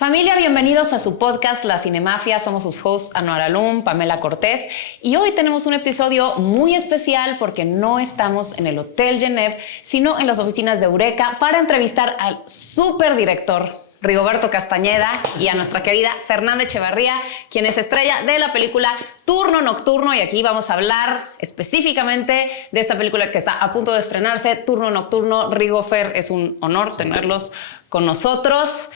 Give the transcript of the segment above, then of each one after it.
Familia, bienvenidos a su podcast La Cinemafia. Somos sus hosts Anwar Alum, Pamela Cortés, y hoy tenemos un episodio muy especial porque no estamos en el Hotel Genève, sino en las oficinas de Eureka para entrevistar al superdirector Rigoberto Castañeda y a nuestra querida Fernanda Echevarría, quien es estrella de la película Turno Nocturno, y aquí vamos a hablar específicamente de esta película que está a punto de estrenarse, Turno Nocturno. Rigo, Fer, es un honor tenerlos con nosotros.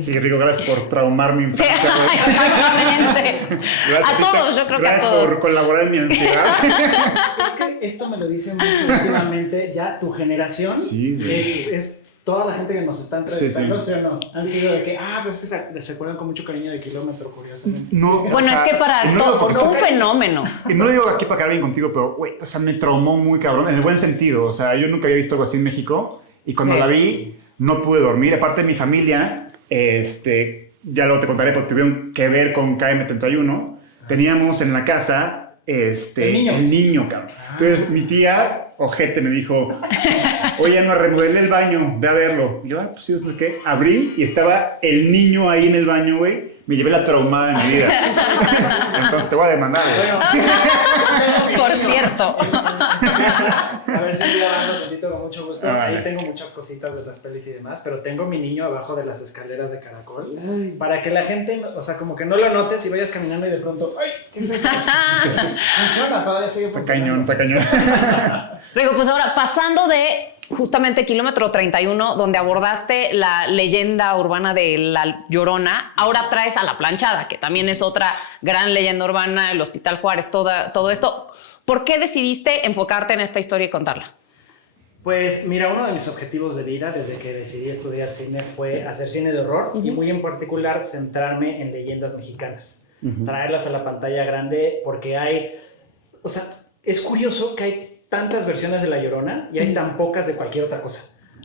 Sí, Rigo, gracias por traumar mi infancia. Exactamente. A todos, yo creo que a todos. Gracias por colaborar en mi ansiedad. Es que esto me lo dicen mucho últimamente, ya tu generación es toda la gente que nos está entrevistando, ¿sí o no? Han sido de que, pues es que se acuerdan con mucho cariño de Kilómetro, curiosamente. No, bueno, es que para todo fue un fenómeno. Y no lo digo aquí para quedar bien contigo, pero, güey, o sea, me traumó muy cabrón, en el buen sentido. O sea, yo nunca había visto algo así en México, y cuando la vi, no pude dormir. Aparte de mi familia, ya luego te contaré, porque tuvieron que ver con KM31. Teníamos en la casa el niño, cabrón. Entonces mi tía, ojete, me dijo, oye, no remodelé el baño, ve a verlo. Y yo, pues sí, ¿qué? Abrí y estaba el niño ahí en el baño, güey. Me llevé la traumada de mi vida. Entonces te voy a demandar, güey. Por cierto. A ver si un día vamos, invito con mucho gusto. Ahí tengo muchas cositas de las pelis y demás, pero tengo mi niño abajo de las escaleras de caracol. Para que la gente, o sea, como que no lo notes y vayas caminando y de pronto, ¡ay! ¿Qué es eso? Funciona, todavía sigue funcionando. Está cañón. Rigo, pues ahora, pasando de justamente Kilómetro 31, donde abordaste la leyenda urbana de La Llorona, ahora traes a La Planchada, que también es otra gran leyenda urbana, el Hospital Juárez, todo esto. ¿Por qué decidiste enfocarte en esta historia y contarla? Pues mira, uno de mis objetivos de vida desde que decidí estudiar cine fue hacer cine de horror y muy en particular centrarme en leyendas mexicanas, traerlas a la pantalla grande porque o sea, es curioso que hay tantas versiones de La Llorona y hay tan pocas de cualquier otra cosa,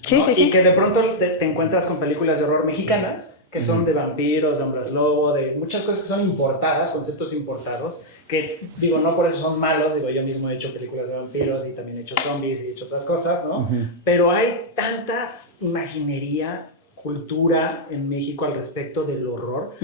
¿no? Sí. Y que de pronto te encuentras con películas de horror mexicanas que son de vampiros, de hombres lobo, de muchas cosas que son importadas, conceptos importados, que digo, no por eso son malos, digo, yo mismo he hecho películas de vampiros y también he hecho zombies y he hecho otras cosas, ¿no? Pero hay tanta imaginería, cultura en México al respecto del horror.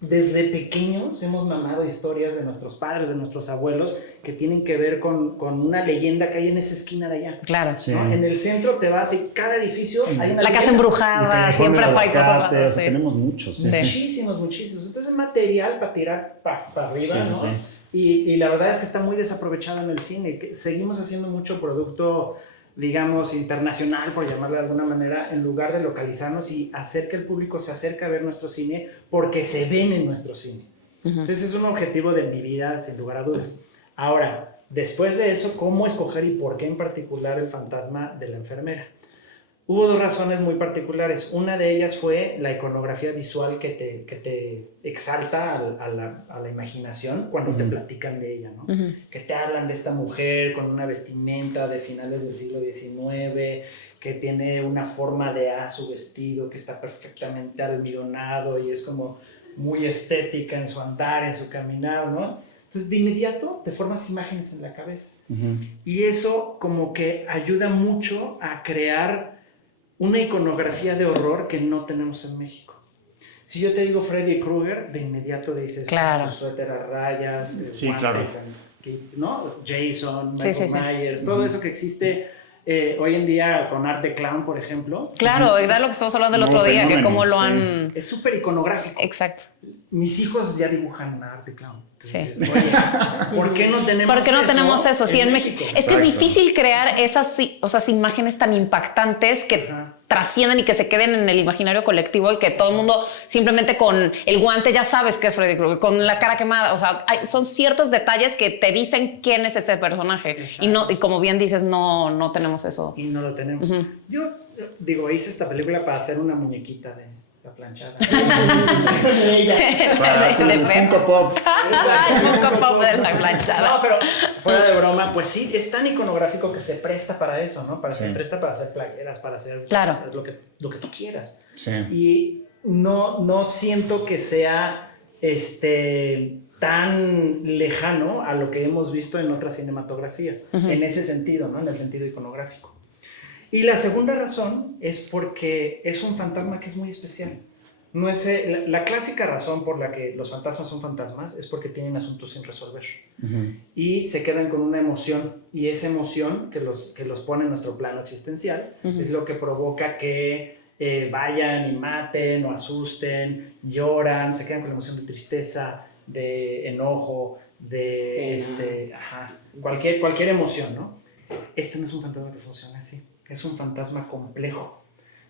Desde pequeños hemos mamado historias de nuestros padres, de nuestros abuelos, que tienen que ver con una leyenda que hay en esa esquina de allá. Claro. Sí. ¿No? En el centro te vas y cada edificio hay una La casa embrujada, siempre hay cosas. Tenemos muchos. Muchísimos. Entonces material para tirar para arriba, ¿no? Sí. Y la verdad es que está muy desaprovechado en el cine. Seguimos haciendo mucho producto, digamos, internacional, por llamarlo de alguna manera, en lugar de localizarnos y hacer que el público se acerque a ver nuestro cine porque se ven en nuestro cine. Entonces es un objetivo de mi vida, sin lugar a dudas. Ahora, después de eso, ¿cómo escoger y por qué en particular el fantasma de la enfermera? Hubo dos razones muy particulares. Una de ellas fue la iconografía visual que te exalta a la imaginación cuando te platican de ella, ¿no? Que te hablan de esta mujer con una vestimenta de finales del siglo XIX, que tiene una forma de su vestido, que está perfectamente almidonado y es como muy estética en su andar, en su caminar, ¿no? Entonces, de inmediato te formas imágenes en la cabeza. Y eso como que ayuda mucho a crear una iconografía de horror que no tenemos en México. Si yo te digo Freddy Krueger, de inmediato dices, claro, suéter a rayas, guante, claro, ¿no? Jason, Michael Myers, todo eso que existe hoy en día con art de clown, por ejemplo. Claro, es lo que estamos hablando el otro día, que cómo lo han... Es súper iconográfico. Exacto. Mis hijos ya dibujan art de clown. Entonces, oye, ¿por qué no tenemos eso? Sí, en México. Es que es difícil crear esas imágenes tan impactantes que trascienden y que se queden en el imaginario colectivo y que todo el mundo simplemente con el guante ya sabes que es Freddy Krueger, con la cara quemada. O sea, son ciertos detalles que te dicen quién es ese personaje. Y como bien dices, no tenemos eso. Y no lo tenemos. Yo digo, hice esta película para hacer una muñequita de La Planchada. El Funko Pop. El Funko Pop de La Planchada. No, pero fuera de broma, pues sí, es tan iconográfico que se presta para eso, ¿no? Se presta para hacer playeras, para hacer lo que tú quieras. Sí. Y no siento que sea tan lejano a lo que hemos visto en otras cinematografías, en ese sentido, ¿no? En el sentido iconográfico. Y la segunda razón es porque es un fantasma que es muy especial. No es, la clásica razón por la que los fantasmas son fantasmas es porque tienen asuntos sin resolver. Y se quedan con una emoción. Y esa emoción que los pone en nuestro plano existencial es lo que provoca que vayan y maten o asusten, lloran, se quedan con la emoción de tristeza, de enojo, de cualquier emoción, ¿no? Este no es un fantasma que funcione así. Es un fantasma complejo.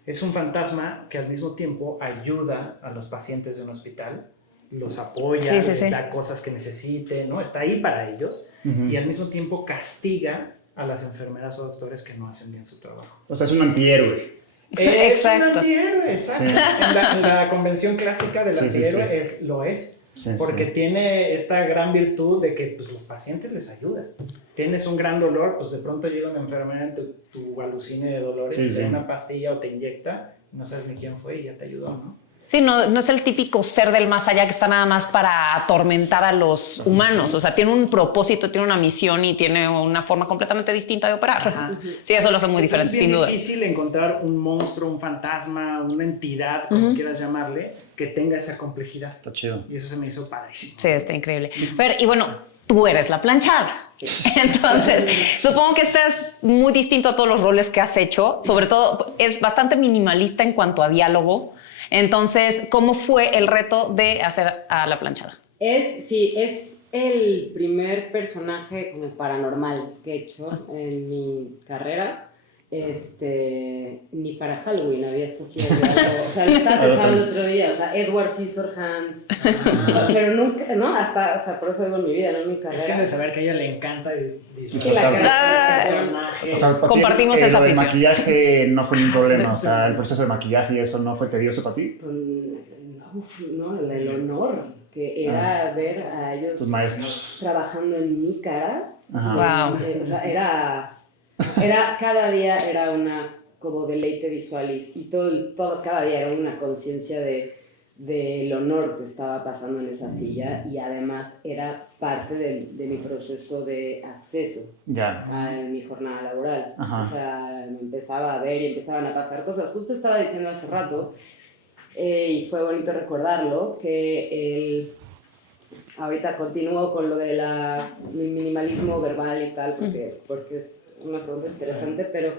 Es un fantasma que al mismo tiempo ayuda a los pacientes de un hospital, los apoya, les da cosas que necesiten, ¿no? Está ahí para ellos y al mismo tiempo castiga a las enfermeras o doctores que no hacen bien su trabajo. O sea, es un antihéroe. Es un antihéroe, exacto. En la convención clásica del antihéroe lo es. Porque tiene esta gran virtud de que pues, los pacientes les ayudan. Tienes un gran dolor, pues de pronto llega una enfermera en tu alucine de dolores, te da una pastilla o te inyecta, no sabes ni quién fue y ya te ayudó, ¿no? Sí, no es el típico ser del más allá que está nada más para atormentar a los humanos. O sea, tiene un propósito, tiene una misión y tiene una forma completamente distinta de operar. Sí, eso lo hace muy diferente, sin duda. Es difícil encontrar un monstruo, un fantasma, una entidad, como quieras llamarle, que tenga esa complejidad. Está chido. Y eso se me hizo padrísimo. Sí, está increíble. Fer, y bueno, tú eres la planchada. Entonces, supongo que este es muy distinto a todos los roles que has hecho. Sobre todo, es bastante minimalista en cuanto a diálogo. Entonces, ¿cómo fue el reto de hacer a la planchada? Es el primer personaje como paranormal que he hecho en mi carrera. Ni para Halloween había escogido yo algo. O sea, lo estaba pensando el otro día. O sea, Edward Scissorhands. Pero nunca, ¿no? O sea, por eso digo en mi vida, no en mi carrera. Es que de saber que a ella le encanta disfrazar personajes. O sea, compartimos esa afición. El maquillaje no fue ningún problema. O sea, el proceso de maquillaje y eso no fue tedioso para ti. No, el honor que era ver a ellos tus maestros trabajando en mi cara. Wow. O sea, era cada día era una como deleite visual y todo cada día era una conciencia del honor que estaba pasando en esa silla y además era parte de mi proceso de acceso a mi jornada laboral. O sea, me empezaba a ver y empezaban a pasar cosas. Justo estaba diciendo hace rato y fue bonito recordarlo que ahorita continúo con lo de mi minimalismo verbal y tal porque es una pregunta interesante, pero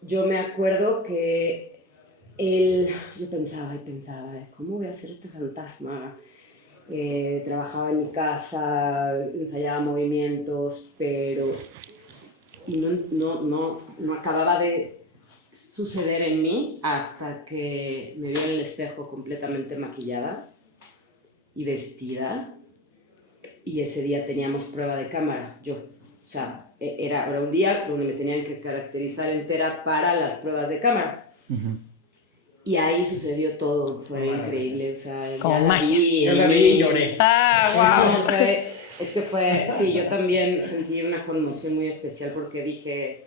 yo me acuerdo que yo pensaba, ¿cómo voy a hacer este fantasma? Trabajaba en mi casa, ensayaba movimientos, pero no acababa de suceder en mí hasta que me vi en el espejo completamente maquillada y vestida, y ese día teníamos prueba de cámara, o sea, era un día donde me tenían que caracterizar entera para las pruebas de cámara. Y ahí sucedió todo, fue increíble, o sea, como magia. Yo la vi y lloré. Wow. Es que sí, yo también sentí una conmoción muy especial porque dije,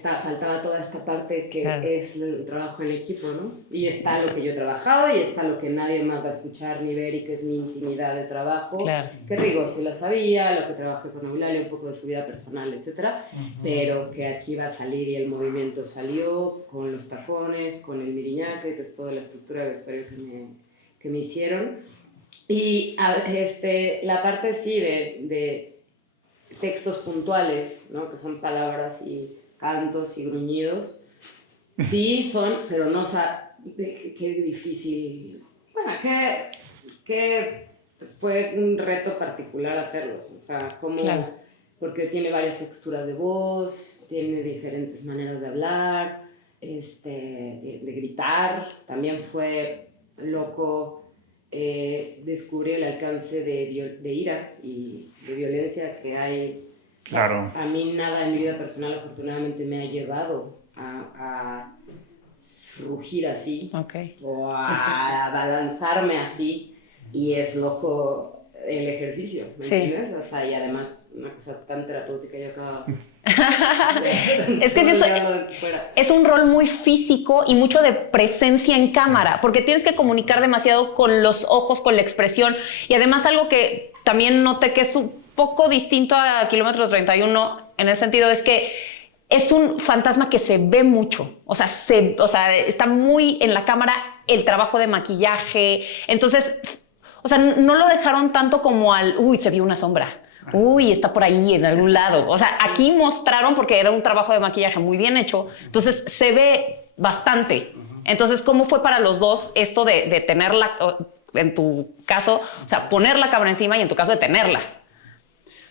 faltaba toda esta parte que es el trabajo en equipo, ¿no? Y está lo que yo he trabajado y está lo que nadie más va a escuchar ni ver y que es mi intimidad de trabajo. Claro. Que Rigo sí lo sabía, lo que trabajé con Eulalia, un poco de su vida personal, etcétera, pero que aquí va a salir y el movimiento salió con los tacones, con el miriñaque, que es toda la estructura de vestuario que me hicieron. Y la parte sí de textos puntuales, ¿no? Que son palabras y cantos y gruñidos, sí son, pero no, o sea, qué difícil, bueno, que fue un reto particular hacerlos, o sea, porque tiene varias texturas de voz, tiene diferentes maneras de hablar, de gritar, también fue loco descubrir el alcance de ira y de violencia que hay. Claro. A mí nada en mi vida personal afortunadamente me ha llevado a rugir así o a balanzarme así, y es loco el ejercicio, ¿me entiendes? O sea, y además una cosa tan terapéutica y acá... Es que sí, es un rol muy físico y mucho de presencia en cámara, porque tienes que comunicar demasiado con los ojos, con la expresión, y además algo que también noté que es un poco distinto a Kilómetro 31 en ese sentido es que es un fantasma que se ve mucho, o sea, está muy en la cámara el trabajo de maquillaje, entonces, o sea, no lo dejaron tanto como uy, se vio una sombra. Uy, está por ahí en algún lado. O sea, aquí mostraron, porque era un trabajo de maquillaje muy bien hecho, entonces se ve bastante. Entonces, ¿cómo fue para los dos esto de tenerla, en tu caso, o sea, poner la cámara encima y en tu caso de tenerla?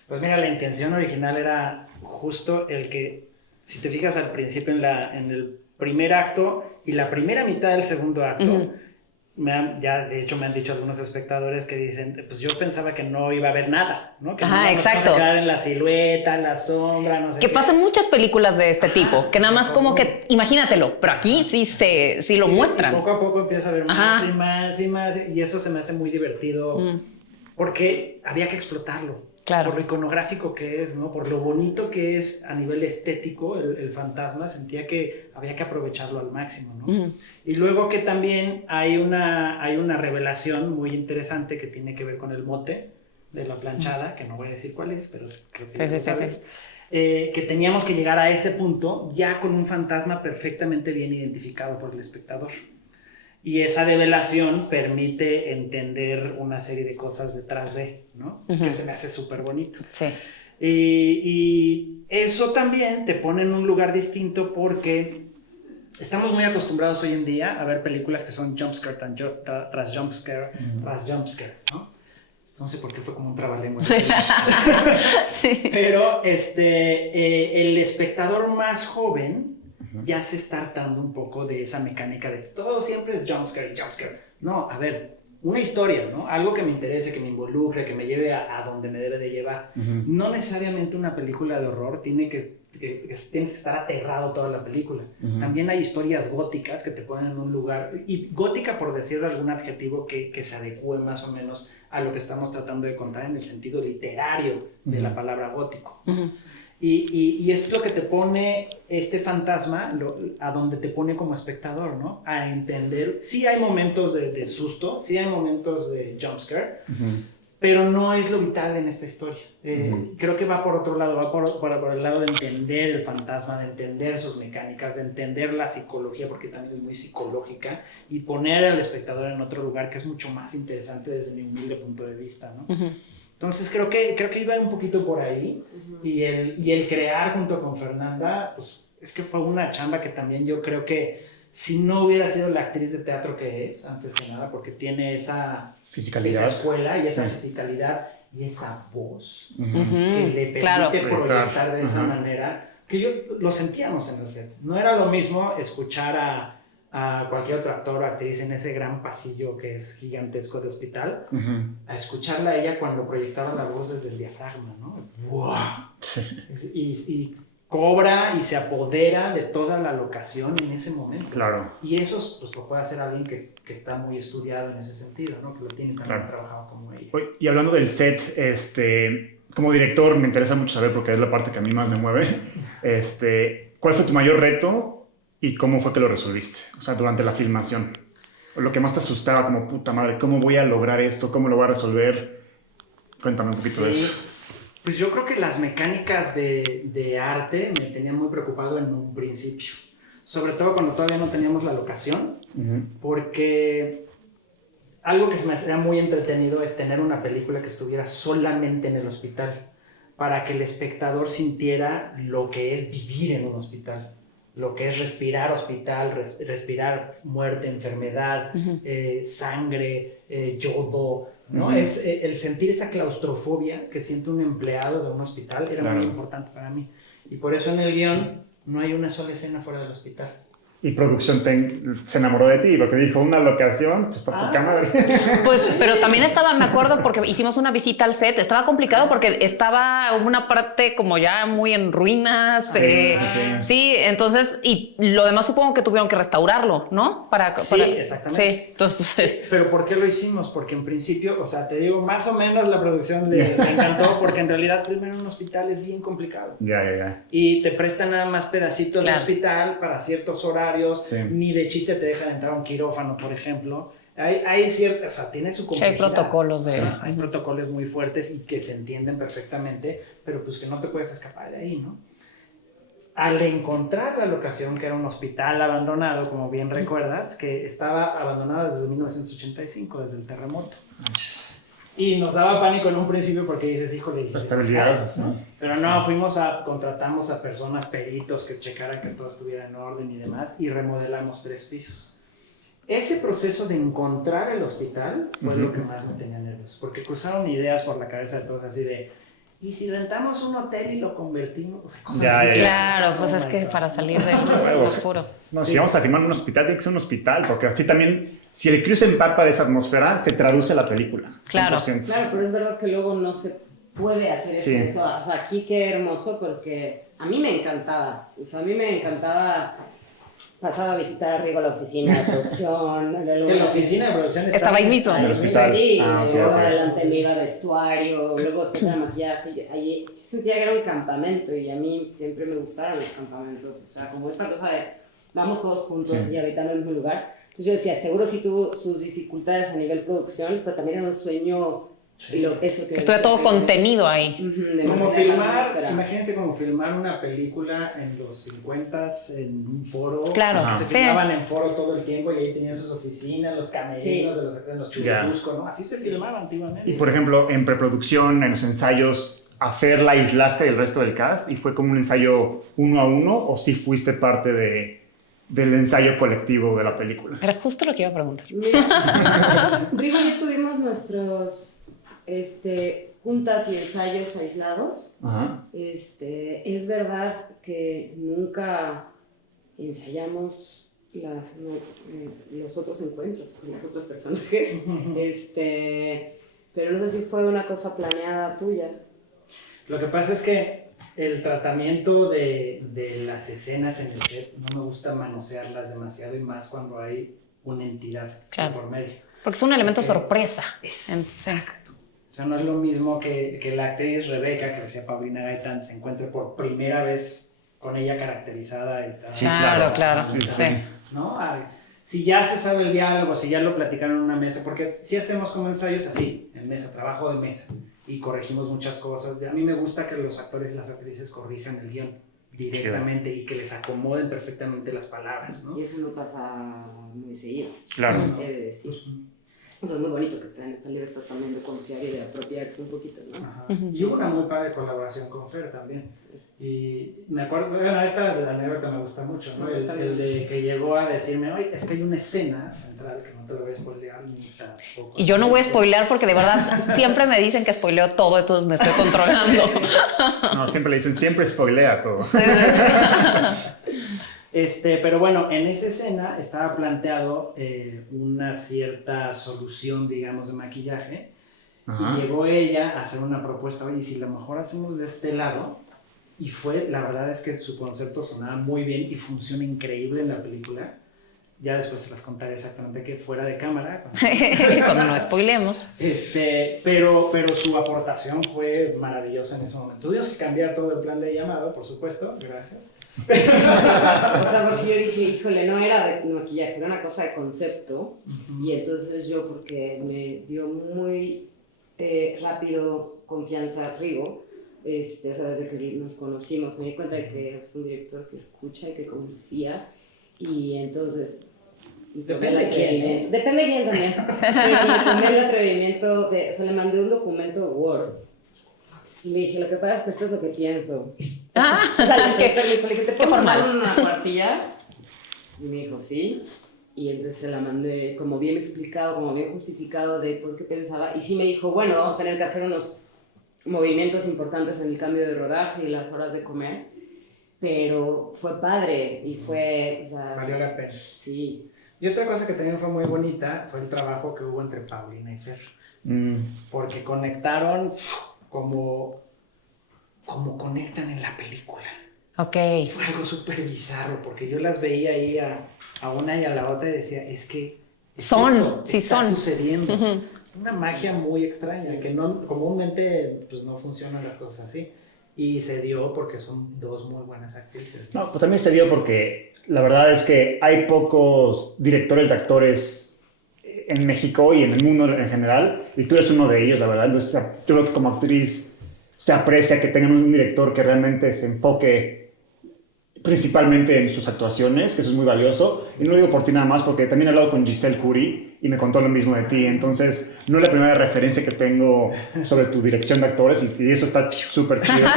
Pues mira, la intención original era justo el que, si te fijas al principio en el primer acto y la primera mitad del segundo acto, ya de hecho me han dicho algunos espectadores que dicen, pues yo pensaba que no iba a haber nada, ¿no? Que Ajá, nos vamos a quedar en la silueta, en la sombra, no sé que qué. pasan muchas películas de este tipo, que nada más como que, imagínatelo, pero aquí sí lo muestran. Y poco a poco empieza a ver más y más y más, y eso se me hace muy divertido, porque había que explotarlo. Claro. Por lo iconográfico que es, ¿no? Por lo bonito que es a nivel estético el fantasma, sentía que había que aprovecharlo al máximo, ¿no? Y luego que también hay una revelación muy interesante que tiene que ver con el mote de la planchada, que no voy a decir cuál es, pero creo que sabes. Que teníamos que llegar a ese punto ya con un fantasma perfectamente bien identificado por el espectador. Y esa develación permite entender una serie de cosas detrás de, ¿no? Que se me hace súper bonito. Sí. Y eso también te pone en un lugar distinto porque estamos muy acostumbrados hoy en día a ver películas que son jumpscare tras jumpscare, tras jumpscare, ¿no? No sé por qué fue como un trabalengua. Pero el espectador más joven ya se está hartando un poco de esa mecánica de todo siempre es jumpscare. No, a ver, una historia, ¿no? Algo que me interese, que me involucre, que me lleve a donde me debe de llevar. No necesariamente una película de horror tienes que estar aterrado toda la película. También hay historias góticas que te ponen en un lugar, y gótica por decirle algún adjetivo que se adecue más o menos a lo que estamos tratando de contar en el sentido literario de la palabra gótico. Y es lo que te pone este fantasma, a donde te pone como espectador, ¿no? A entender, sí hay momentos de susto, sí hay momentos de jumpscare, pero no es lo vital en esta historia. Creo que va por otro lado, va por el lado de entender el fantasma, de entender sus mecánicas, de entender la psicología, porque también es muy psicológica, y poner al espectador en otro lugar que es mucho más interesante desde mi humilde punto de vista, ¿no? Entonces creo que iba un poquito por ahí, y el crear junto con Fernanda, pues es que fue una chamba que también yo creo que si no hubiera sido la actriz de teatro que es, antes que nada, porque tiene esa fisicalidad, esa escuela y esa fisicalidad y esa voz que le permite proyectar de esa manera, que yo lo sentíamos en el set. No era lo mismo escuchar a cualquier otro actor o actriz en ese gran pasillo que es gigantesco de hospital, a escucharla a ella cuando proyectaba la voz desde el diafragma, ¿no? ¡Wow! Y cobra y se apodera de toda la locación en ese momento. Claro. Y eso pues, lo puede hacer alguien que está muy estudiado en ese sentido, ¿no? Que lo tiene también trabajado como ella. Y hablando del set, como director me interesa mucho saber, porque es la parte que a mí más me mueve, ¿cuál fue tu mayor reto y cómo fue que lo resolviste? O sea, durante la filmación. O lo que más te asustaba, como puta madre, ¿cómo voy a lograr esto? ¿Cómo lo voy a resolver? Cuéntame un poquito de eso. Pues yo creo que las mecánicas de arte me tenían muy preocupado en un principio. Sobre todo cuando todavía no teníamos la locación, porque algo que se me hacía muy entretenido es tener una película que estuviera solamente en el hospital, para que el espectador sintiera lo que es vivir en un hospital, lo que es respirar hospital, respirar muerte, enfermedad, sangre, yodo, ¿no? Es el sentir esa claustrofobia que siente un empleado de un hospital era muy importante para mí. Y por eso en el guión no hay una sola escena fuera del hospital. Y producción se enamoró de ti porque dijo una locación, pues para poca madre. Pues, pero también estaba, me acuerdo, porque hicimos una visita al set, estaba complicado porque estaba una parte como ya muy en ruinas. Sí, entonces, y lo demás supongo que tuvieron que restaurarlo, ¿no? Sí, exactamente. Sí, entonces pues... Pero ¿por qué lo hicimos? Porque en principio, o sea, te digo, más o menos la producción le encantó porque en realidad filmar en un hospital es bien complicado. Ya. Y te prestan nada más pedacitos Claro. de hospital para ciertos horarios. Sí. Ni de chiste te dejan entrar a un quirófano, por ejemplo. Hay cierto, o sea, tiene su complejidad. Sí, hay protocolos de... O sea, hay protocolos muy fuertes y que se entienden perfectamente, pero pues que no te puedes escapar de ahí, ¿no? Al encontrar la locación, que era un hospital abandonado, como bien recuerdas, que estaba abandonado desde 1985, desde el terremoto. Y nos daba pánico en un principio porque dices, híjole, La estabilidad, ¿no? sí. Pero no, contratamos a personas, peritos, que checaran que todo estuviera en orden y demás, y remodelamos 3 pisos. Ese proceso de encontrar el hospital fue lo que más me tenía nervioso, porque cruzaron ideas por la cabeza de todos así de, ¿y si rentamos un hotel y lo convertimos? O sea, cosas así. Claro, pues es que para salir de lo oscuro. No, si vamos a filmar en un hospital, tiene que ser un hospital, porque así también, si el crew se empapa de esa atmósfera, se traduce la película. Claro. 100%. Claro, pero es verdad que luego no se puede hacer eso. Sí. O sea, aquí qué hermoso porque a mí me encantaba. O sea, a mí me encantaba. Pasaba a visitar a Rigo la oficina de producción. Que la oficina de producción Estaba ahí mismo. En el hospital. Sí, Ok, luego ok. adelante me iba a vestuario, luego después era maquillaje. Yo sentía que era un campamento y a mí siempre me gustaron los campamentos. O sea, como esta cosa de vamos todos juntos Sí. y habitando en el mismo lugar. Entonces yo decía, seguro sí tuvo sus dificultades a nivel producción, pero también era un sueño. Sí. Y eso Que estuviera todo contenido ahí. De Como mantener la filmar, atmósfera. imagínense como filmar una película en los 50s en un foro. Claro, Que se sí. filmaban en foro todo el tiempo y ahí tenían sus oficinas, los camerinos Sí. de los actores, los churubuscos, ¿no? Así se filmaba antiguamente. Y por ejemplo, en preproducción, en los ensayos, ¿a Fer la aislaste del resto del cast? ¿Y fue como un ensayo 1 a 1? ¿O sí fuiste parte del ensayo colectivo de la película? Era justo lo que iba a preguntar. Mira, Rigo y yo tuvimos nuestros juntas y ensayos aislados. Ajá. Es verdad que nunca ensayamos los otros encuentros con los otros personajes, pero no sé si fue una cosa planeada tuya. Lo que pasa es que el tratamiento de las escenas en el set no me gusta manosearlas demasiado y más cuando hay una entidad Claro. por medio. Porque es un elemento Ok. sorpresa. Exacto. O sea, no es lo mismo que la actriz Rebeca, que decía Paulina Gaitán, se encuentre por primera vez con ella caracterizada y tal. Sí, claro. Sí, Sí. ¿No? Si ya se sabe el diálogo, si ya lo platicaron en una mesa, porque si hacemos como ensayos así, en mesa, trabajo de mesa, y corregimos muchas cosas. A mí me gusta que los actores y las actrices corrijan el guión directamente y que les acomoden perfectamente las palabras, ¿no? Y eso no pasa muy seguido, Claro. he de decir. O sea, es muy bonito que tengan esta libertad también de confiar y de apropiarse un poquito, ¿no? Ajá. Y hubo una muy padre colaboración con Fer también. Y me acuerdo, bueno, esta de la anécdota me gusta mucho, ¿no? El de que llegó a decirme, oye, es que hay una escena central que no te lo voy a spoilear ni tampoco. Y yo no voy a spoilear porque de verdad siempre me dicen que spoileo todo, entonces me estoy controlando. No, siempre le dicen, siempre spoilea todo. Pero bueno, en esa escena estaba planteado una cierta solución, digamos, de maquillaje. Ajá. Y llegó ella a hacer una propuesta, oye, si a lo mejor hacemos de este lado, y la verdad es que su concepto sonaba muy bien y funciona increíble en la película. Ya después se las contaré exactamente que fuera de cámara. Cuando no spoilemos. Pero su aportación fue maravillosa en ese momento. Tuvimos que cambiar todo el plan de llamado, por supuesto, gracias. O sea, porque yo dije, híjole, no era de maquillaje, era una cosa de concepto. Y entonces yo, porque me dio muy rápido confianza Rigo, o sea, desde que nos conocimos, me di cuenta de que es un director que escucha y que confía. Y entonces... Depende de quién. Depende de quién también. Y tomé el atrevimiento o sea, le mandé un documento Word. Y le dije, lo que pasa es que esto es lo que pienso. O sea, le pedí permiso, le dije, ¿te puedo mandar una cuartilla? Y me dijo, sí. Y entonces se la mandé como bien explicado, como bien justificado de por qué pensaba. Y sí me dijo, bueno, vamos a tener que hacer unos movimientos importantes en el cambio de rodaje y las horas de comer. pero fue padre y fue, o sea... Valió la pena. Sí. Y otra cosa que también fue muy bonita fue el trabajo que hubo entre Paulina y Fer. Porque conectaron como conectan en la película. Ok. Fue algo súper bizarro, porque yo las veía ahí a una y a la otra y decía, es que está sucediendo. Uh-huh. Una magia muy extraña, que no, comúnmente pues, no funcionan las cosas así. Y se dio porque son dos muy buenas actrices. No, pues también se dio porque la verdad es que hay pocos directores de actores en México y en el mundo en general, y tú eres uno de ellos, la verdad. Entonces, yo creo que como actriz se aprecia que tengan un director que realmente se enfoque principalmente en sus actuaciones, que eso es muy valioso. Y no lo digo por ti nada más, porque también he hablado con Giselle Curie y me contó lo mismo de ti. Entonces, no es la primera referencia que tengo sobre tu dirección de actores y eso está súper chido.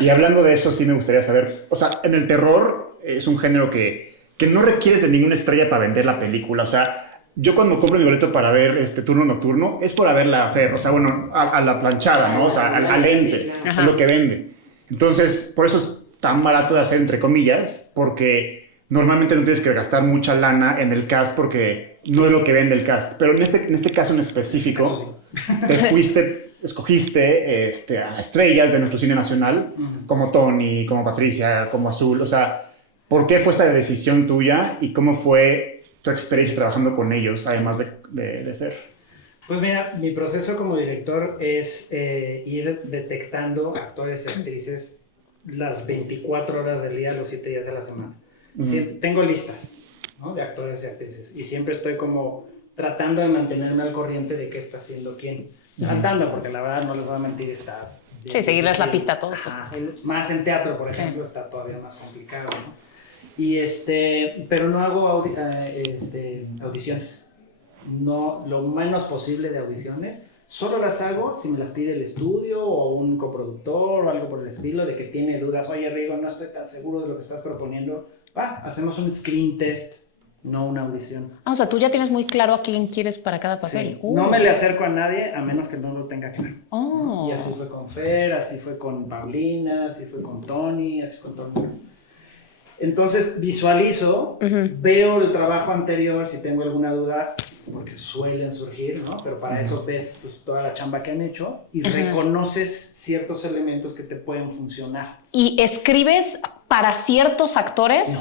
Y hablando de eso, sí me gustaría saber, o sea, en el terror es un género que no requieres de ninguna estrella para vender la película. O sea, yo cuando compro mi boleto para ver Turno Nocturno es por verla a Fer, o sea, bueno, a la planchada, ¿no? O sea, al lente, Sí, claro. es lo que vende. Entonces, por eso es tan barato de hacer, entre comillas, porque normalmente no tienes que gastar mucha lana en el cast porque no es lo que vende el cast. Pero en este caso en específico, escogiste a estrellas de nuestro cine nacional, como Tony, como Patricia, como Azul. O sea, ¿por qué fue esa decisión tuya y cómo fue tu experiencia trabajando con ellos, además de Fer? Pues mira, mi proceso como director es ir detectando actores y actrices las 24 horas del día, los 7 días de la semana. Tengo listas, ¿no?, de actores y actrices y siempre estoy como tratando de mantenerme al corriente de qué está haciendo quién. Tratando, porque la verdad no les voy a mentir, está... Sí, seguirles la pista a todos. Pues. Más en teatro, por ejemplo, está todavía más complicado, ¿no? Y pero no hago audiciones. No, lo menos posible de audiciones. Solo las hago si me las pide el estudio o un coproductor o algo por el estilo, de que tiene dudas. Oye, Rigo, no estoy tan seguro de lo que estás proponiendo. hacemos un screen test, no una audición. O sea, tú ya tienes muy claro a quién quieres para cada papel. Sí. No me le acerco a nadie a menos que no lo tenga claro. Oh. Y así fue con Fer, así fue con Paulina, así fue con Tony, así con todo el mundo. Entonces visualizo, veo el trabajo anterior si tengo alguna duda, porque suelen surgir, ¿no? Pero para eso ves pues, toda la chamba que han hecho y reconoces ciertos elementos que te pueden funcionar. ¿Y escribes para ciertos actores?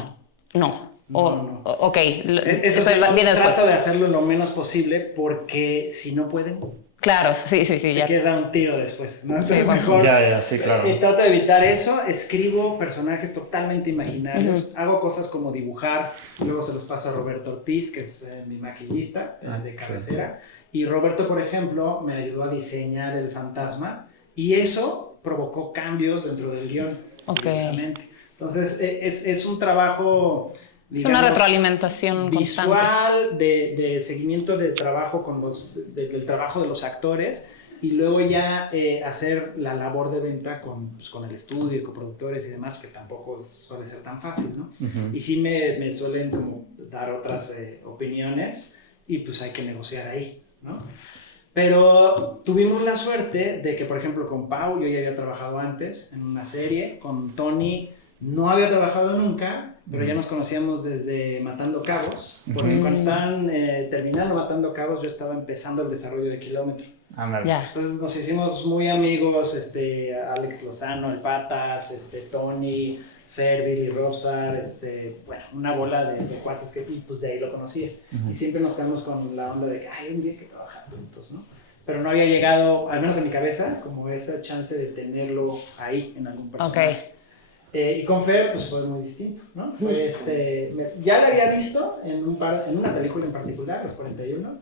No. Ok, eso sí, viene después. Trato de hacerlo lo menos posible porque si no pueden... Claro, sí, te ya. quieres dar un tiro después, ¿no? Entonces Sí, bueno. mejor Sí, claro. trato de evitar eso, escribo personajes totalmente imaginarios, hago cosas como dibujar, luego se los paso a Roberto Ortiz, que es mi maquillista de cabecera, y Roberto, por ejemplo, me ayudó a diseñar el fantasma, y eso provocó cambios dentro del guión, curiosamente. Entonces, es un trabajo... Es una retroalimentación visual constante. de seguimiento de trabajo del trabajo de los actores y luego ya hacer la labor de venta con el estudio y coproductores y demás, que tampoco suele ser tan fácil, ¿no? Y sí me suelen como dar otras opiniones y pues hay que negociar ahí, ¿no? Pero tuvimos la suerte de que, por ejemplo, con Pau yo ya había trabajado antes en una serie, con Tony no había trabajado nunca, pero ya nos conocíamos desde Matando Cabos, porque cuando estaban terminando Matando Cabos, yo estaba empezando el desarrollo de Kilómetro. Ya. Entonces nos hicimos muy amigos, Alex Lozano, el Patas, Tony, Fer, Billy Robsar, bueno, una bola de cuates que pues de ahí lo conocía. Y siempre nos quedamos con la onda de que un día hay que trabajar juntos, ¿no? Pero no había llegado, al menos en mi cabeza, como esa chance de tenerlo ahí en algún personaje. Y con Fer, pues fue muy distinto, ¿no? Ya la había visto en una película en particular, Los 41,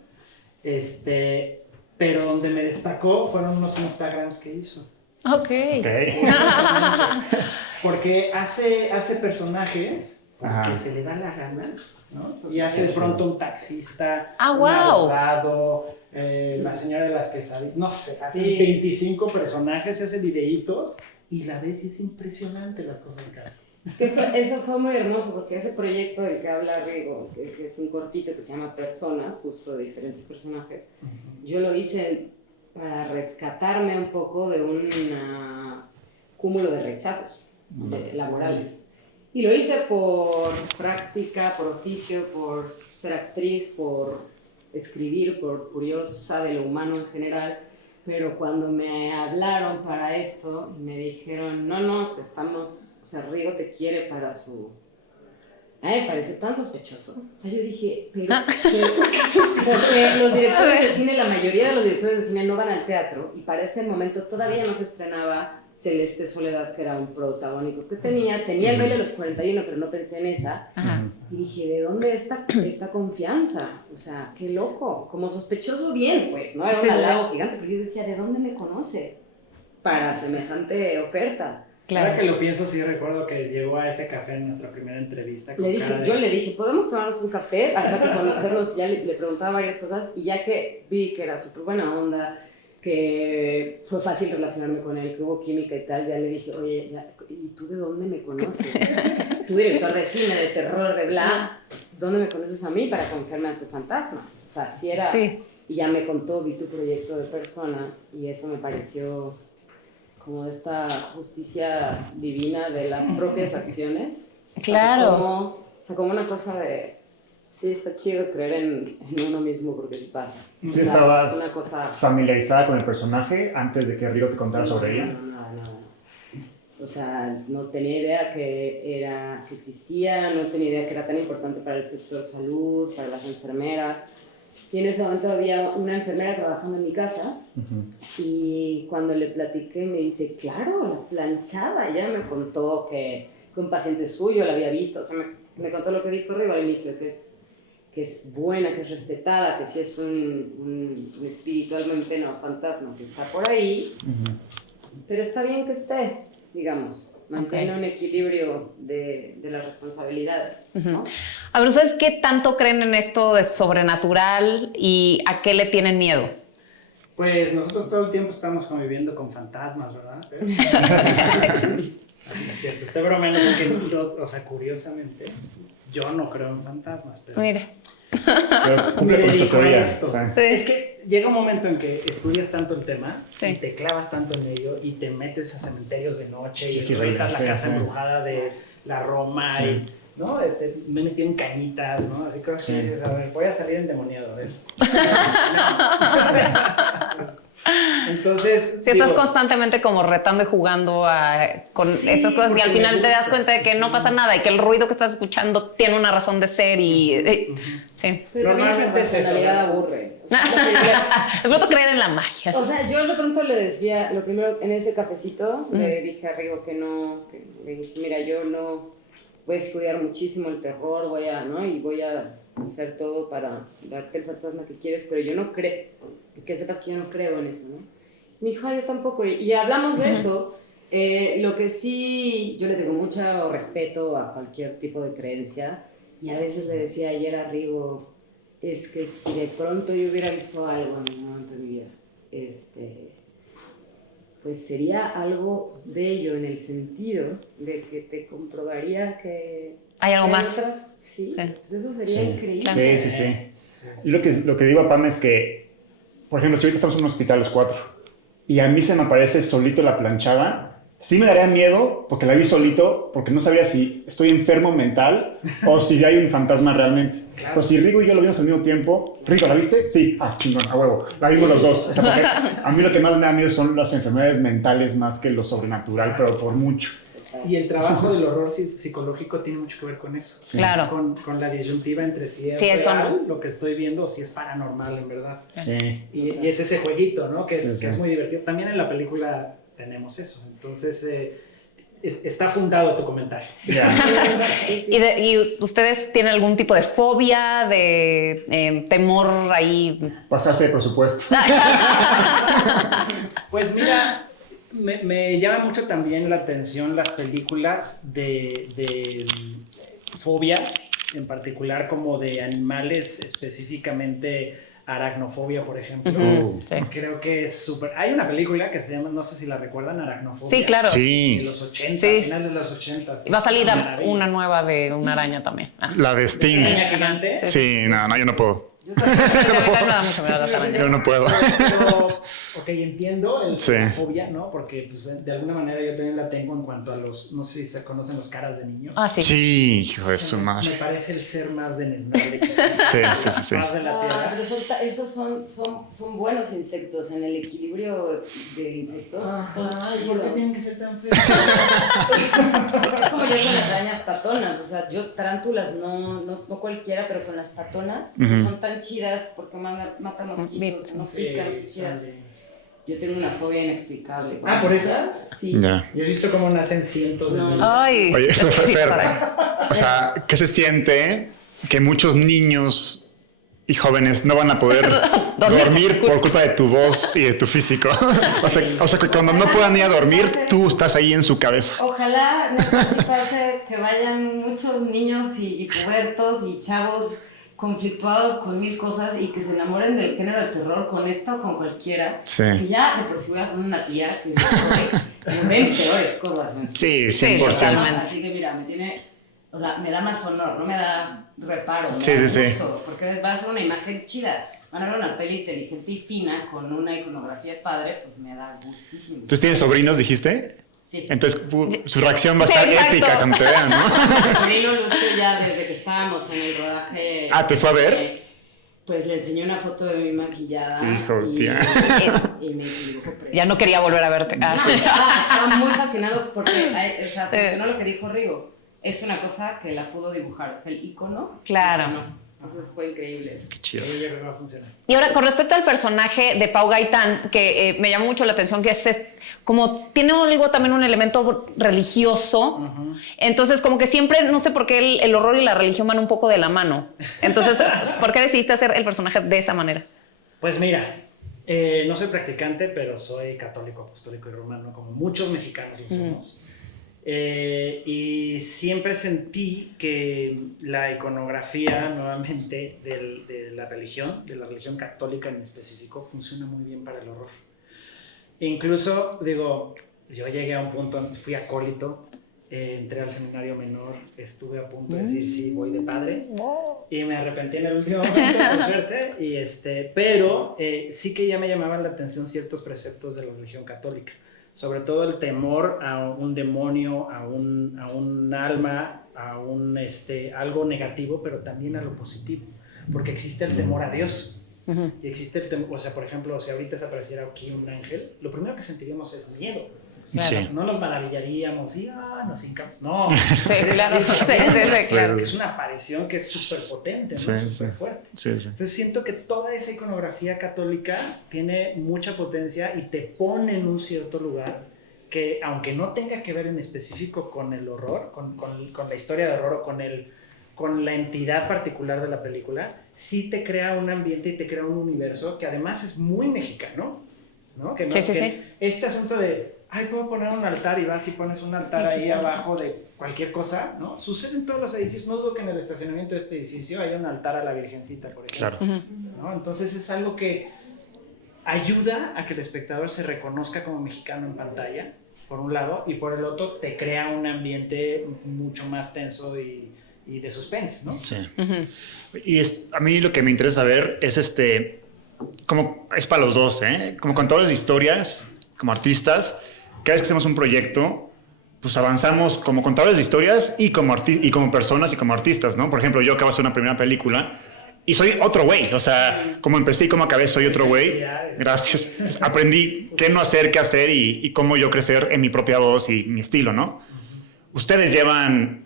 pero donde me destacó fueron unos Instagrams que hizo. Okay. Porque hace personajes que se le da la gana, ¿no? Y hace de pronto un taxista, un abogado, la señora de las quesadillas, no sé, hace 25 personajes y hace videitos. Y la ves y es impresionante las cosas que hace. Es que eso fue muy hermoso porque ese proyecto del que habla Rigo, que es un cortito que se llama Personas, justo de diferentes personajes, yo lo hice para rescatarme un poco de un cúmulo de rechazos laborales. Y lo hice por práctica, por oficio, por ser actriz, por escribir, por curiosa de lo humano en general. Pero cuando me hablaron para esto y me dijeron, no, o sea, Rigo te quiere para su... A mí me pareció tan sospechoso. O sea, yo dije, pero porque los directores de cine, la mayoría de los directores de cine no van al teatro y para este momento todavía no se estrenaba Celeste Soledad, que era un protagónico que tenía el baile a los 41, pero no pensé en esa. Ajá. Y dije, ¿de dónde esta confianza? O sea, qué loco. Como sospechoso bien, pues, ¿no? Era un halago gigante, pero yo decía, ¿de dónde me conoce para semejante oferta? Claro. Ahora Claro. que lo pienso, sí recuerdo que llegó a ese café en nuestra primera entrevista. Yo le dije, ¿podemos tomarnos un café? O sea, que conocernos, ya le preguntaba varias cosas y ya que vi que era súper buena onda, que fue fácil relacionarme con él, que hubo química y tal, ya le dije, oye, ¿y tú de dónde me conoces? Tú, director de cine, de terror, de bla, ¿dónde me conoces a mí para confiarme a tu fantasma? O sea, si era... Sí. Y ya me contó, vi tu proyecto de personas y eso me pareció como esta justicia divina de las propias acciones. Claro. O sea, como una cosa de... Sí, está chido creer en uno mismo porque sí pasa. ¿Tú estabas una cosa... familiarizada con el personaje antes de que Rigo te contara sobre ella? No. O sea, no tenía idea que existía, no tenía idea que era tan importante para el sector salud, para las enfermeras. Y en ese momento había una enfermera trabajando en mi casa y cuando le platiqué me dice, claro, la planchaba. Ya me contó que un paciente suyo la había visto. O sea, me contó lo que dijo Rigo al inicio, que es buena, que es respetada, que sí es un espiritualmente no fantasma que está por ahí, pero está bien que esté, digamos. Mantiene un equilibrio de las responsabilidades, ¿no? A ver, ¿ustedes qué tanto creen en esto de sobrenatural y a qué le tienen miedo? Pues nosotros todo el tiempo estamos conviviendo con fantasmas, ¿verdad? Es cierto, estoy bromeando porque, o sea, curiosamente, yo no creo en fantasmas, pero... Mira. Pero cumple con tu teoría. Esto. O sea. Sí. Es que llega un momento en que estudias tanto el tema Sí. y te clavas tanto en ello y te metes a cementerios de noche y Sí, visitas la sí, casa sí. embrujada de la Roma Sí. y, ¿no? Me metí en cañitas, ¿no? Así cosas que Sí. dices, a ver, voy a salir endemoniado, a ver. Entonces, Si estás digo, constantemente como retando y jugando con Sí, esas cosas y porque al me final te das gusta. cuenta de que no pasa nada y que el ruido que estás escuchando tiene una razón de ser y sí. Pero también esa Normalmente es eso, personalidad ¿no? aburre. O sea, De pronto creer en la magia. O sea, yo de pronto le decía, lo primero en ese cafecito, le dije a Rigo que no, le dije, mira, yo no voy a estudiar muchísimo el terror, ¿no? Y voy a hacer todo para darte el fantasma que quieres, pero yo no creo, que sepas que yo no creo en eso, ¿no? Me dijo, yo tampoco, y hablamos de eso. Lo que sí, yo le tengo mucho respeto a cualquier tipo de creencia, y a veces le decía ayer a Rigo, es que si de pronto yo hubiera visto algo en un momento de mi vida, pues sería algo bello en el sentido de que te comprobaría que... ¿Hay algo más? Sí, Sí. pues eso sería increíble. Claro. Sí. Y lo que digo a Pam es que, por ejemplo, si ahorita estamos en un hospital los cuatro y a mí se me aparece solito la planchada, sí me daría miedo porque la vi solito, porque no sabría si estoy enfermo mental o si hay un fantasma realmente. Claro. Pero si Rigo y yo lo vimos al mismo tiempo, Rigo, ¿la viste? Sí. Ah, chingón, a huevo. La vimos los dos. O sea, porque a mí lo que más me da miedo son las enfermedades mentales más que lo sobrenatural, pero por mucho. Y el trabajo del horror psicológico tiene mucho que ver con eso. Sí. Claro. Con la disyuntiva entre si es Sí, eso real, no. lo que estoy viendo, o si es paranormal en verdad. Sí. Y es ese jueguito, ¿no? Que es, Sí. que es muy divertido. También en la película tenemos eso. Entonces, está fundado tu comentario. Ya. ¿Y ustedes tienen algún tipo de fobia, de temor ahí? Pasarse de presupuesto. Pues mira, me llama mucho también la atención las películas de fobias, en particular como de animales, específicamente aracnofobia, por ejemplo. Sí. Creo que es súper... Hay una película que se llama, no sé si la recuerdan, Aracnofobia. Sí, claro. De Sí, los 80, Sí. finales de los 80. Y va a salir Maravilla. una nueva de una araña también. Ah. la de Sting. ¿Araña gigante? Sí, no, yo no puedo. Yo también. Me da mucho miedo las arañas. Yo no puedo. Pero, ok, entiendo Sí. la fobia, ¿no? Porque pues, de alguna manera yo también la tengo en cuanto a los, no sé si se conocen los caras de niño. Ah, sí. Sí, hijo de su Me madre. parece el ser más desdeñable que existe. Sí. Más de la tierra. Pero esos son buenos insectos. En el equilibrio de insectos. Son Ay, ¿por qué chidos. tienen que ser tan feos? Es como yo con las arañas patonas, o sea, yo tarántulas no cualquiera, pero con las patonas que son tan chidas porque matan mosquitos, no pican, son chidas. Yo tengo una fobia inexplicable. Ah, ¿por esas? Sí. Ya. Y has visto cómo nacen cientos de No. niños. Ay. Oye, Fer, Para- o sea, ¿qué se siente que muchos niños y jóvenes no van a poder dormir por culpa de tu voz y de tu físico? O sea, que cuando no puedan ir a dormir, tú estás ahí en su cabeza. Ojalá, neta, sí pase que vayan muchos niños y pubertos y chavos conflictuados con mil cosas y que se enamoren del género de terror con esta o con cualquiera. Sí. Que ya de por sí voy a ser una tía que ven peores cosas en su Sí, 100%. Sí, totalmente. Así que mira, me da más honor, no me da reparo, me Sí, da sí, gusto, porque va a ser una imagen chida. Van a ver una peli inteligente y fina con una iconografía padre, pues me da gustísimo. ¿Tú tienes sobrinos, dijiste? Sí. Entonces su reacción va a estar Exacto. épica cuando te vean, ¿no? Mi sobrino Lucio ya desde que estábamos en el rodaje. Ah, ¿te fue a ver? Pues le enseñé una foto de mi maquillada. Hijo, y, tía. y me dibujó precioso. Ya no quería volver a verte. Ah, sí. Estaba muy fascinado porque funcionó lo que dijo Rigo. Es una cosa que la pudo dibujar, o sea, el icono. Claro. funcionó. Entonces fue increíble eso. Qué chido. Sí, yo creo que va a funcionar. Y ahora, con respecto al personaje de Pau Gaitán, que me llamó mucho la atención, que es como tiene algo también un elemento religioso, entonces como que siempre, no sé por qué el horror y la religión van un poco de la mano. Entonces, ¿por qué decidiste hacer el personaje de esa manera? Pues mira, no soy practicante, pero soy católico, apostólico y romano, como muchos mexicanos lo somos. Y siempre sentí que la iconografía, nuevamente, de la religión católica en específico, funciona muy bien para el horror. Incluso, digo, yo llegué a un punto, fui acólito, entré al seminario menor, estuve a punto de decir sí, voy de padre, y me arrepentí en el último momento, por suerte, pero sí que ya me llamaban la atención ciertos preceptos de la religión católica. Sobre todo el temor a un demonio, a un alma, a algo negativo, pero también a lo positivo. Porque existe el temor a Dios. Y existe el temor, o sea, por ejemplo, si ahorita se apareciera aquí un ángel, lo primero que sentiríamos es miedo. Sí. No nos maravillaríamos y nos hincamos. No. Sí, claro. Sí, claro. Es una aparición que es súper potente, ¿no? Sí, Súper fuerte. Sí. Entonces siento que toda esa iconografía católica tiene mucha potencia y te pone en un cierto lugar que, aunque no tenga que ver en específico con el horror, con la historia de horror o con la entidad particular de la película, sí te crea un ambiente y te crea un universo que además es muy mexicano, ¿no? Que este asunto de, puedo poner un altar y vas y pones un altar ahí abajo de cualquier cosa, ¿no? Sucede en todos los edificios. No dudo que en el estacionamiento de este edificio haya un altar a la Virgencita, por ejemplo. Claro. ¿No? Entonces es algo que ayuda a que el espectador se reconozca como mexicano en pantalla, por un lado, y por el otro te crea un ambiente mucho más tenso y de suspense, ¿no? Sí. Y a mí lo que me interesa saber es como es para los dos, como contadores de historias, como artistas, cada vez que hacemos un proyecto, pues avanzamos como contadores de historias y como personas y como artistas, ¿no? Por ejemplo, yo acabo de hacer una primera película y soy otro güey, o sea, como empecé y como acabé soy otro güey. Gracias. Pues aprendí qué no hacer, qué hacer y cómo yo crecer en mi propia voz y mi estilo, ¿no? Ustedes llevan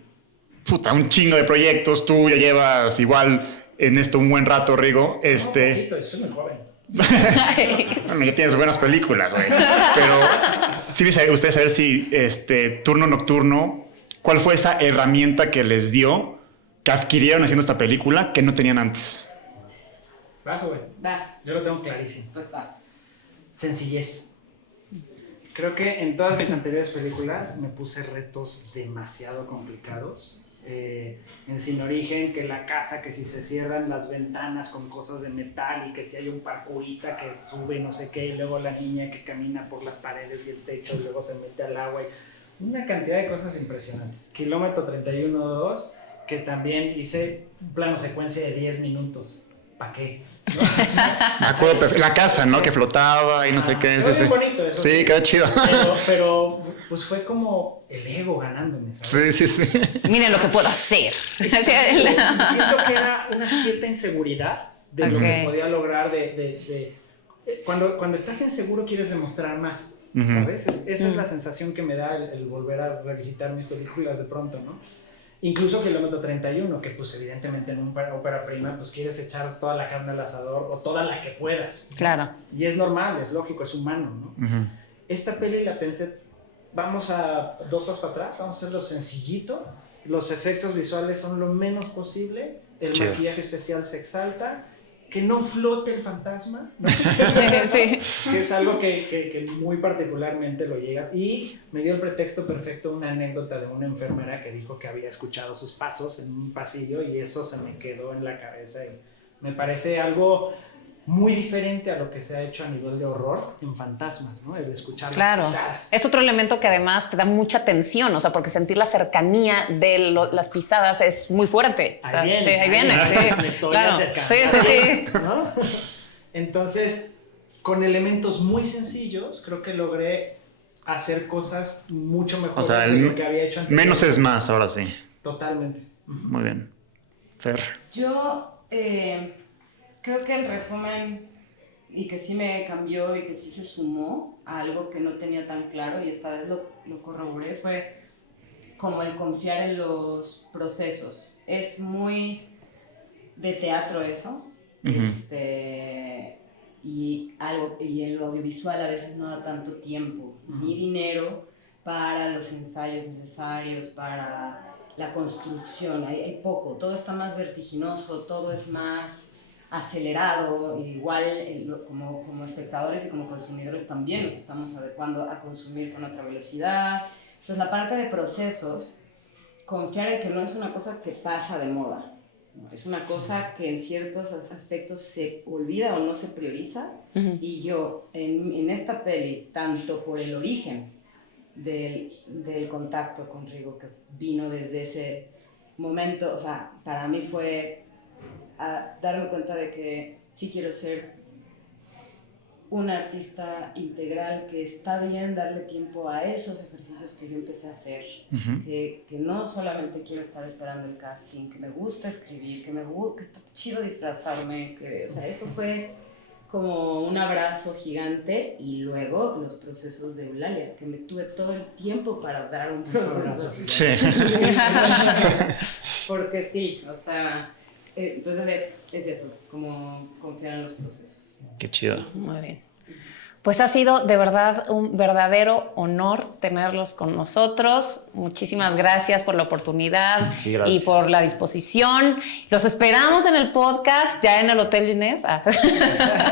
un chingo de proyectos, tú ya llevas igual en esto un buen rato, Rigo. Un poquito, soy muy joven. Bueno, ya tienes buenas películas, güey. Pero sí me gustaría saber si Turno Nocturno, ¿cuál fue esa herramienta que les dio, que adquirieron haciendo esta película que no tenían antes? Vas, güey. Vas. Yo lo tengo clarísimo. Pues vas. Sencillez. Creo que en todas mis anteriores películas me puse retos demasiado complicados. En Sin Origen, que la casa, que si se cierran las ventanas con cosas de metal y que si hay un parkourista que sube no sé qué y luego la niña que camina por las paredes y el techo y luego se mete al agua y una cantidad de cosas impresionantes. Kilómetro 31-2, que también hice un plano secuencia de 10 minutos ¿para qué? Me acuerdo, la casa, ¿no? Que flotaba y no sé qué. Quedó bien bonito eso. Sí, quedó chido. Pero pues fue como el ego ganándome, ¿sabes? Sí. Miren lo que puedo hacer. Siento que era una cierta inseguridad de lo que podía lograr, cuando estás inseguro quieres demostrar más, ¿sabes? Esa es la sensación que me da el volver a revisitar mis películas de pronto, ¿no? Incluso Kilómetro 31, que pues evidentemente en una ópera prima pues quieres echar toda la carne al asador o toda la que puedas. Claro. Y es normal, es lógico, es humano, ¿no? Esta peli la pensé, vamos a 2 pasos para atrás, vamos a hacerlo sencillito, los efectos visuales son lo menos posible, el maquillaje especial se exalta, que no flote el fantasma, ¿no? Sí. Que es algo que muy particularmente lo llega. Y me dio el pretexto perfecto una anécdota de una enfermera que dijo que había escuchado sus pasos en un pasillo y eso se me quedó en la cabeza y me parece algo muy diferente a lo que se ha hecho a nivel de horror en fantasmas, ¿no? El escuchar las pisadas. Es otro elemento que además te da mucha tensión, o sea, porque sentir la cercanía de las pisadas es muy fuerte. Ahí viene. Me estoy acercando. Sí. ¿No? Entonces, con elementos muy sencillos, creo que logré hacer cosas mucho mejores de lo que había hecho antes. Menos es más, ahora sí. Totalmente. Muy bien. Fer. Yo creo que el resumen, y que sí me cambió y que sí se sumó a algo que no tenía tan claro, y esta vez lo corroboré, fue como el confiar en los procesos. Es muy de teatro eso, y el audiovisual a veces no da tanto tiempo ni dinero para los ensayos necesarios, para la construcción. Hay poco, todo está más vertiginoso, todo es más acelerado. Igual como espectadores y como consumidores también nos estamos adecuando a consumir con otra velocidad. Entonces la parte de procesos, confiar en que no es una cosa que pasa de moda, ¿no? Es una cosa que en ciertos aspectos se olvida o no se prioriza. Y yo en esta peli, tanto por el origen del contacto con Rigo, que vino desde ese momento, o sea, para mí fue a darme cuenta de que sí quiero ser una artista integral, que está bien darle tiempo a esos ejercicios que yo empecé a hacer, que no solamente quiero estar esperando el casting, que me gusta escribir, que está chido disfrazarme, o sea, eso fue como un abrazo gigante. Y luego los procesos de Eulalia, que me tuve todo el tiempo para dar un proceso. Sí. Porque sí, o sea, entonces es eso, como confiar en los procesos. Qué chido. Muy bien. Pues ha sido de verdad un verdadero honor tenerlos con nosotros. Muchísimas gracias por la oportunidad y por la disposición. Los esperamos en el podcast, ya en el Hotel Genève.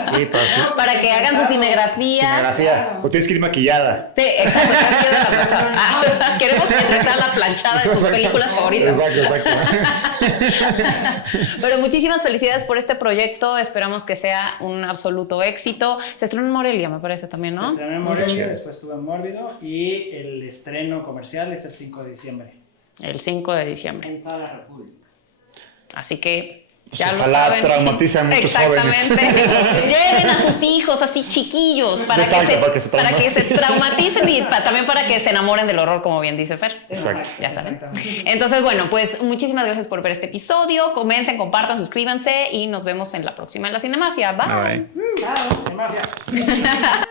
Sí, para que hagan su cinegrafía. Cinegrafía. O tienes que ir maquillada. Sí, exacto. Queremos entrevistar la planchada de sus películas favoritas. Exacto. Pero muchísimas felicidades por este proyecto. Esperamos que sea un absoluto éxito. Se estrenó en Morelia, me parece también, ¿no? Se estrenó en Morelia, después estuvo en Mórbido y el estreno comercial es el 5 de diciembre. El 5 de diciembre. En toda la República. Así que Pues ya ojalá lo saben. traumatice a muchos jóvenes. Lleven a sus hijos así chiquillos para que se traumaticen y también para que se enamoren del horror, como bien dice Fer. Exacto. Ya saben. Entonces, bueno, pues muchísimas gracias por ver este episodio. Comenten, compartan, suscríbanse y nos vemos en la próxima en la Cinemafia. Bye. Bye. Chao. Cinemafia.